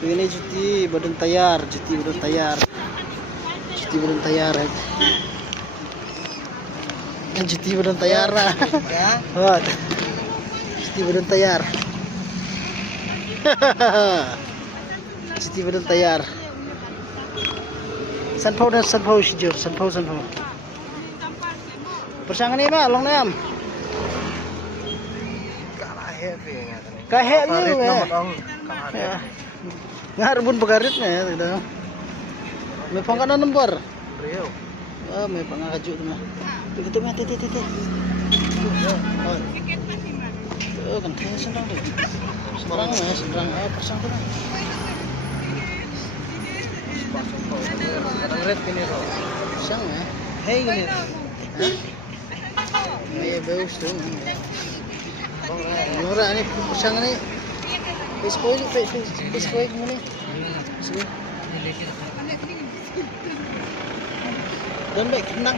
Ini juti badan tayar, juti badan tayar. Juti badan tayar. Juti badan tayar lah. What? Juti badan tayar. Juti badan tayar. Sanpau dan sanpau sijur, sanpau. Persangan ni ba, long na yam. Kahit ni ya. Ngarbun pagarit na ya, gitu. May pangkana nomor. Rio. Oh, may pangakaju tu mah. Begitu mah, titi. Oh, kan senang tu. Senang persang tu mah. Red ini loh. Persang ya. Hey gini. Hah? May bagus tu. Murah ni persang ni. Biskoy ni. Sige. Dan baik kendang.